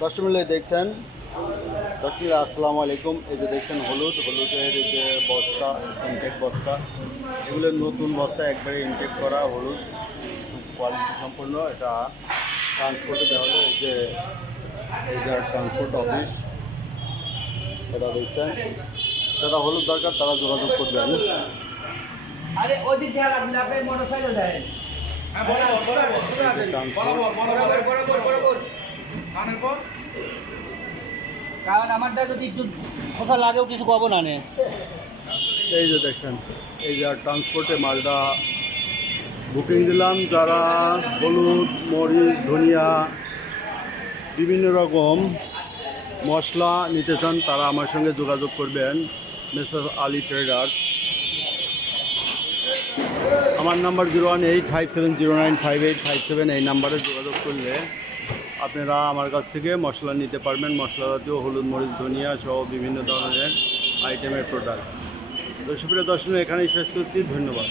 দর্শক দেখছেন, দর্শক আসসালামু আলাইকুম। এই যে দেখছেন হলুদের এই যে বস্তা, ইনটেক বস্তা, এগুলো নতুন বস্তা একবারে ইনটেক করা হলুদ, কোয়ালিটি সম্পূর্ণ। এটা ট্রান্সপোর্টে দেওয়া হলো। এই যে ট্রান্সপোর্ট অফিস, এটা দেখছেন। যারা হলুদ দরকার তারা যোগাযোগ করবেন। আরে ওদিক দিয়ে লাগবে, আপনি মোটরসাইকেল যায় কারণ আমারটা যদি একটু কোথাও লাগেও কিছু পাবো না নে। এই যে দেখছেন, এই যে ট্রান্সপোর্টে মালটা বুকিং দিলাম। যারা হলুদ, মরিচ, ধনিয়া, বিভিন্ন রকম মশলা নিতে চান তারা আমার সঙ্গে যোগাযোগ করবেন। Messrs Ali traders. আমার নাম্বার 01857095857। এই নাম্বারে যোগাযোগ করলে আপনারা আমার কাছ থেকে মশলা নিতে পারবেন। মশলা জাতীয় হলুদ, মরিচ, ধনিয়া সহ বিভিন্ন ধরনের আইটেমের প্রোডাক্ট। দর্শক এখানেই শেষ করছি। ধন্যবাদ।